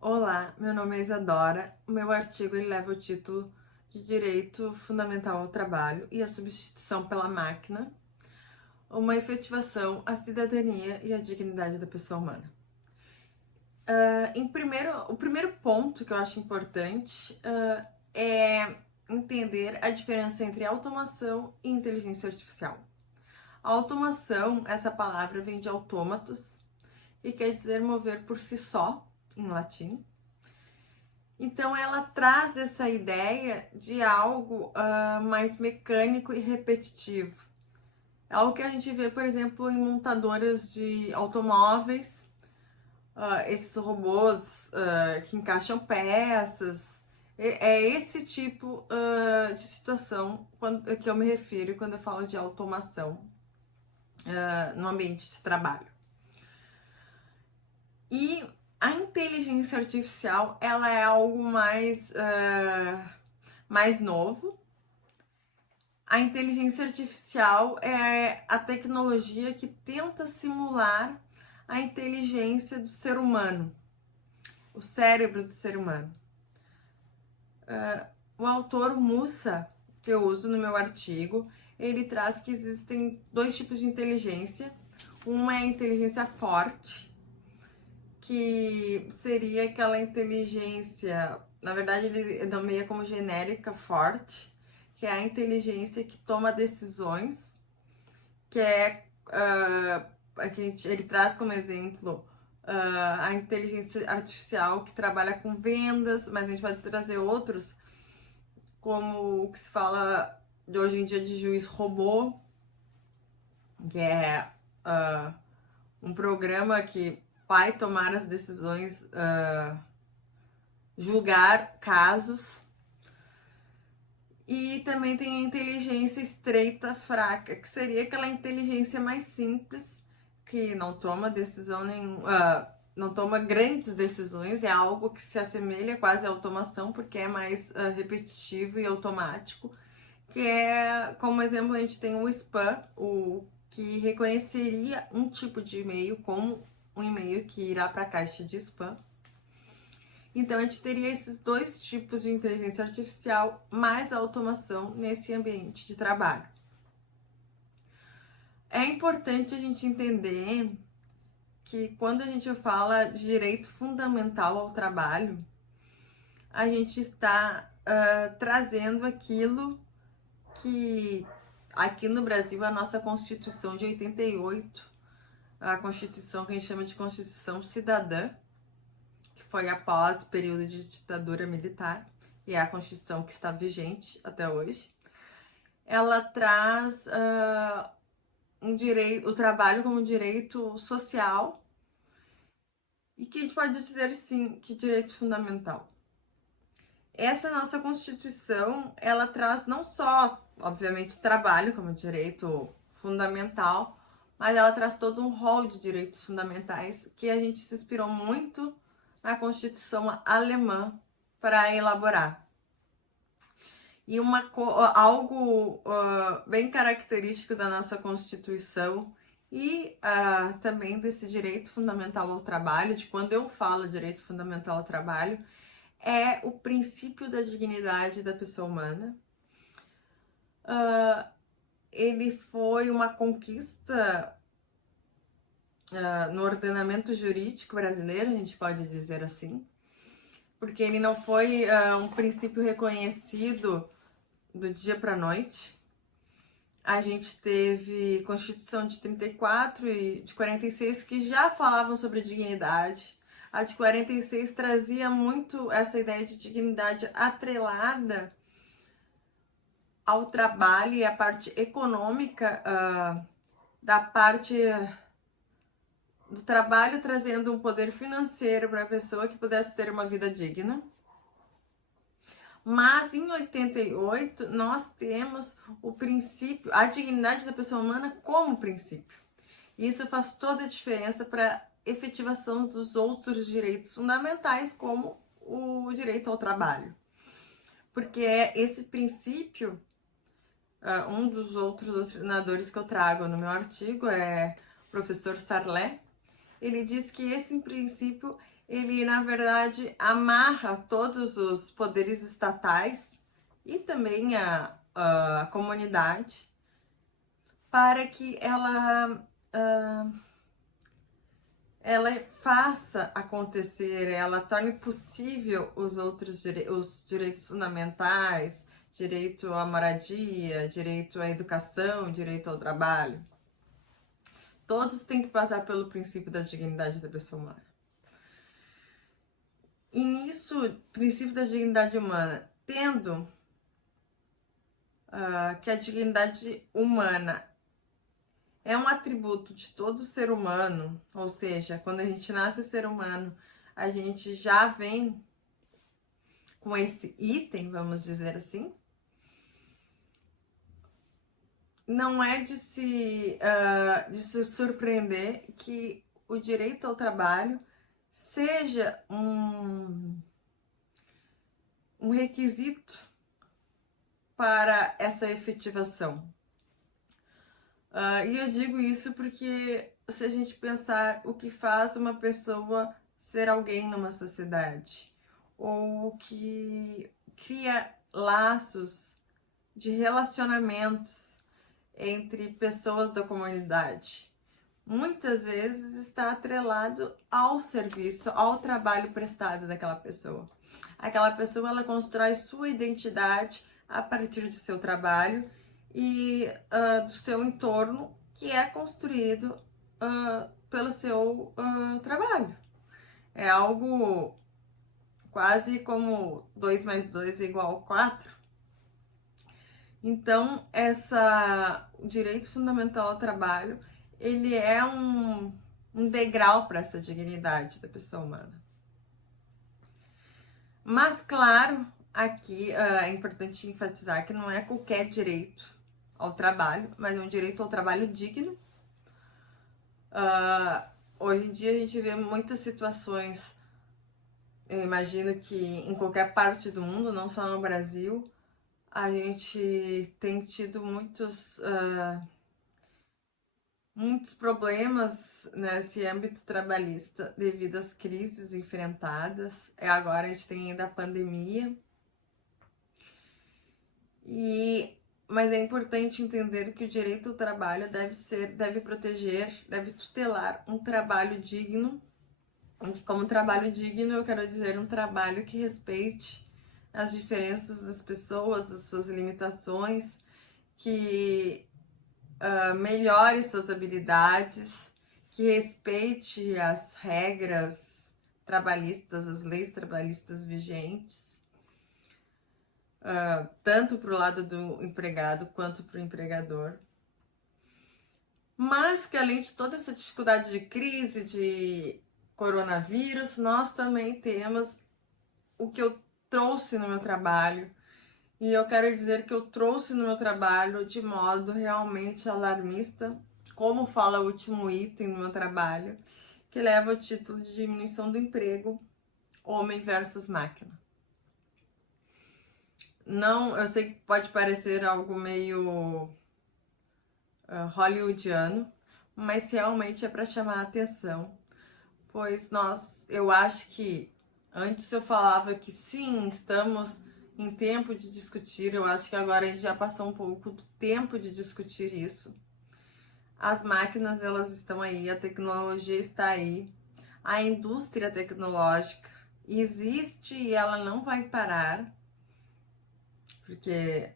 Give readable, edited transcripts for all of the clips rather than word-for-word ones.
Olá, meu nome é Isadora. O meu artigo ele leva o título de Direito Fundamental ao Trabalho e a Substituição pela Máquina, uma efetivação à cidadania e à dignidade da pessoa humana. O primeiro ponto que eu acho importante é entender a diferença entre automação e inteligência artificial. A automação, essa palavra vem de autômatos e quer dizer mover por si só, em latim. Então, ela traz essa ideia de algo mais mecânico e repetitivo. É algo que a gente vê, por exemplo, em montadoras de automóveis, esses robôs que encaixam peças. É esse tipo de situação que eu me refiro quando eu falo de automação no ambiente de trabalho. E a inteligência artificial, ela é algo mais novo. A inteligência artificial é a tecnologia que tenta simular a inteligência do ser humano, o cérebro do ser humano. O autor Mussa, que eu uso no meu artigo, ele traz que existem dois tipos de inteligência. Uma é a inteligência forte, que seria aquela inteligência, na verdade ele nomeia como genérica forte, que é a inteligência que toma decisões, que é ele traz como exemplo a inteligência artificial que trabalha com vendas, mas a gente pode trazer outros, como o que se fala de hoje em dia de juiz robô, que é um programa que vai tomar as decisões, julgar casos. E também tem a inteligência estreita fraca, que seria aquela inteligência mais simples, que não toma decisão nenhuma, não toma grandes decisões, é algo que se assemelha quase à automação, porque é mais repetitivo e automático, que é, como exemplo, a gente tem o spam, que reconheceria um tipo de e-mail como um e-mail que irá para a caixa de spam. Então, a gente teria esses dois tipos de inteligência artificial mais automação nesse ambiente de trabalho. É importante a gente entender que quando a gente fala de direito fundamental ao trabalho, a gente está trazendo aquilo que aqui no Brasil a nossa Constituição de 88, a Constituição que a gente chama de Constituição Cidadã, que foi após o período de ditadura militar, e é a Constituição que está vigente até hoje. Ela traz o trabalho como direito social e que a gente pode dizer, sim, que direito fundamental. Essa nossa Constituição, ela traz não só, obviamente, trabalho como direito fundamental, mas ela traz todo um rol de direitos fundamentais que a gente se inspirou muito na Constituição alemã para elaborar. E algo bem característico da nossa Constituição e também desse direito fundamental ao trabalho, de quando eu falo direito fundamental ao trabalho, é o princípio da dignidade da pessoa humana. Ele foi uma conquista no ordenamento jurídico brasileiro, a gente pode dizer assim, porque ele não foi um princípio reconhecido do dia para a noite. A gente teve Constituição de 34 e de 46 que já falavam sobre dignidade. A de 46 trazia muito essa ideia de dignidade atrelada ao trabalho e a parte econômica da parte do trabalho, trazendo um poder financeiro para a pessoa que pudesse ter uma vida digna. Mas em 88 nós temos o princípio, a dignidade da pessoa humana como princípio. Isso faz toda a diferença para a efetivação dos outros direitos fundamentais, como o direito ao trabalho. Porque esse princípio, um dos outros doutrinadores que eu trago no meu artigo é o professor Sarlet. Ele diz que esse princípio ele, na verdade, amarra todos os poderes estatais e também a comunidade para que ela faça acontecer, ela torne possível os direitos fundamentais, direito à moradia, direito à educação, direito ao trabalho. Todos têm que passar pelo princípio da dignidade da pessoa humana. E nisso, princípio da dignidade humana, tendo que a dignidade humana é um atributo de todo ser humano, ou seja, quando a gente nasce ser humano, a gente já vem com esse item, vamos dizer assim. Não é de se surpreender que o direito ao trabalho seja um requisito para essa efetivação. E eu digo isso porque se a gente pensar o que faz uma pessoa ser alguém numa sociedade, ou o que cria laços de relacionamentos entre pessoas da comunidade, muitas vezes está atrelado ao serviço, ao trabalho prestado daquela pessoa. Aquela pessoa, ela constrói sua identidade a partir do seu trabalho e do seu entorno, que é construído pelo seu trabalho. É algo quase como 2 mais 2 é igual a 4. Então, o direito fundamental ao trabalho, ele é um degrau para essa dignidade da pessoa humana. Mas, claro, aqui é importante enfatizar que não é qualquer direito ao trabalho, mas é um direito ao trabalho digno. Hoje em dia a gente vê muitas situações, eu imagino que em qualquer parte do mundo, não só no Brasil, a gente tem tido muitos problemas nesse âmbito trabalhista devido às crises enfrentadas. Agora a gente tem ainda a pandemia. Mas é importante entender que o direito ao trabalho deve proteger, deve tutelar um trabalho digno. E como trabalho digno, eu quero dizer um trabalho que respeite as diferenças das pessoas, as suas limitações, que melhore suas habilidades, que respeite as regras trabalhistas, as leis trabalhistas vigentes, tanto para o lado do empregado quanto para o empregador. Mas que além de toda essa dificuldade de crise, de coronavírus, nós também temos o que eu trouxe no meu trabalho. E eu quero dizer que eu trouxe no meu trabalho de modo realmente alarmista, como fala o último item no meu trabalho, que leva o título de diminuição do emprego, homem versus máquina. Não, eu sei que pode parecer algo meio hollywoodiano, mas realmente é para chamar a atenção, pois eu acho que antes eu falava que sim, estamos em tempo de discutir, eu acho que agora a gente já passou um pouco do tempo de discutir isso. As máquinas, elas estão aí, a tecnologia está aí, a indústria tecnológica existe e ela não vai parar, porque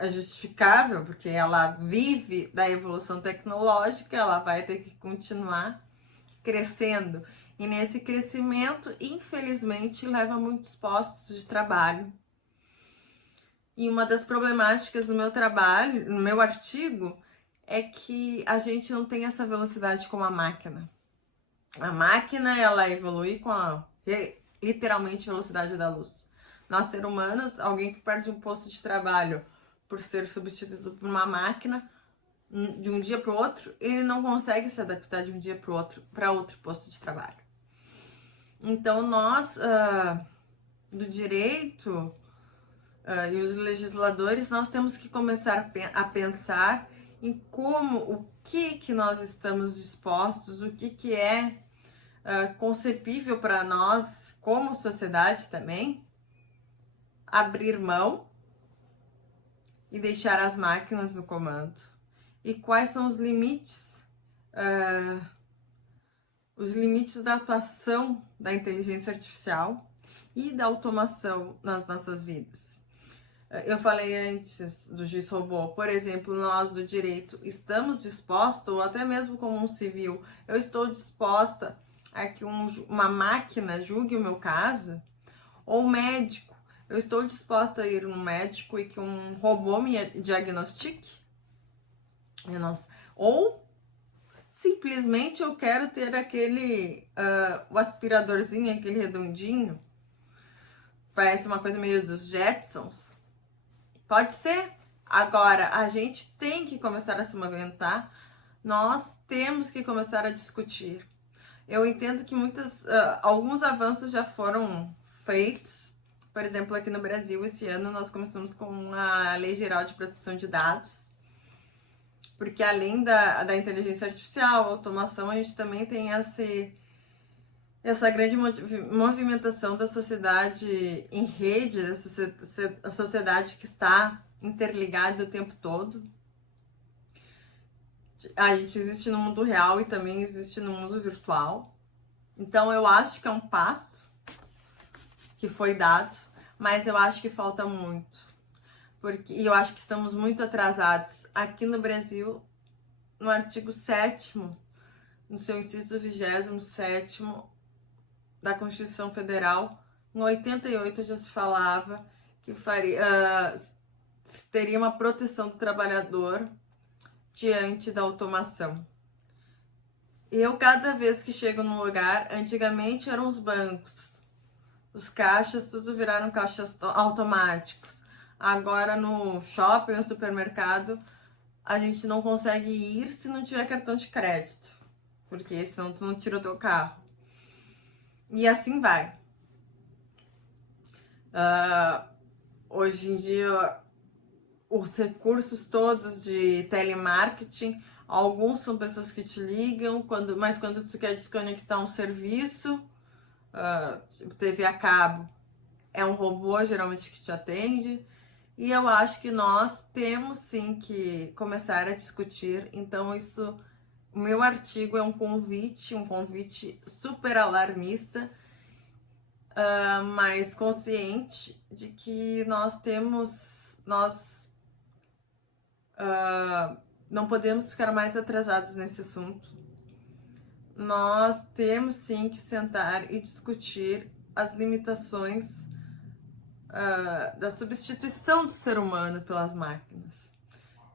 é justificável, porque ela vive da evolução tecnológica, ela vai ter que continuar crescendo. E nesse crescimento, infelizmente, leva a muitos postos de trabalho. E uma das problemáticas no meu trabalho, no meu artigo, é que a gente não tem essa velocidade como a máquina. A máquina, ela evolui com literalmente a velocidade da luz. Nós, seres humanos, alguém que perde um posto de trabalho por ser substituído por uma máquina, de um dia para o outro, ele não consegue se adaptar de um dia para outro posto de trabalho. Então, nós, do direito e os legisladores, nós temos que começar a pensar em o que nós estamos dispostos, o que é concebível para nós, como sociedade também, abrir mão e deixar as máquinas no comando? E quais são os limites da atuação da inteligência artificial e da automação nas nossas vidas? Eu falei antes do juiz robô, por exemplo, nós do direito estamos dispostos, ou até mesmo como um civil, eu estou disposta a que uma máquina julgue o meu caso? Ou médico, eu estou disposta a ir no médico e que um robô me diagnostique? Ou simplesmente eu quero ter aquele, o aspiradorzinho, aquele redondinho, parece uma coisa meio dos Jetsons. Pode ser. Agora, a gente tem que começar a se movimentar, nós temos que começar a discutir. Eu entendo que alguns avanços já foram feitos. Por exemplo, aqui no Brasil, esse ano, nós começamos com a Lei Geral de Proteção de Dados, porque além da inteligência artificial, automação, a gente também tem essa grande movimentação da sociedade em rede, dessa sociedade que está interligada o tempo todo. A gente existe no mundo real e também existe no mundo virtual. Então eu acho que é um passo que foi dado, mas eu acho que falta muito. E eu acho que estamos muito atrasados. Aqui no Brasil, no artigo 7º, no seu inciso 27º da Constituição Federal, em 88 já se falava que teria uma proteção do trabalhador diante da automação. Eu, cada vez que chego num lugar, antigamente eram os bancos, os caixas, tudo viraram caixas automáticos. Agora no shopping, no supermercado, a gente não consegue ir se não tiver cartão de crédito, porque senão tu não tira o teu carro. E assim vai. Hoje em dia, os recursos todos de telemarketing, alguns são pessoas que te ligam, mas quando tu quer desconectar um serviço, tipo TV a cabo, é um robô geralmente que te atende. E eu acho que nós temos sim que começar a discutir. Então o meu artigo é um convite super alarmista, mas consciente de que nós não podemos ficar mais atrasados nesse assunto. Nós temos sim que sentar e discutir as limitações da substituição do ser humano pelas máquinas.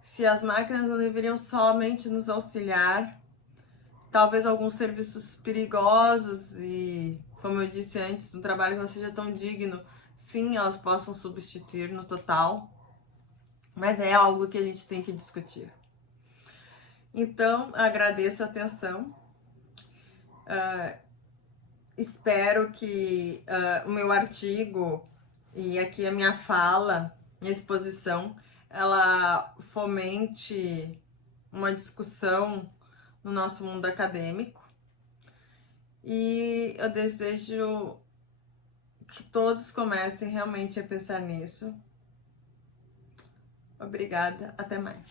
Se as máquinas não deveriam somente nos auxiliar, talvez alguns serviços perigosos e, como eu disse antes, um trabalho que não seja tão digno, sim, elas possam substituir no total, mas é algo que a gente tem que discutir. Então, agradeço a atenção. Espero que o meu artigo e aqui a minha fala, minha exposição, ela fomente uma discussão no nosso mundo acadêmico. E eu desejo que todos comecem realmente a pensar nisso. Obrigada, até mais.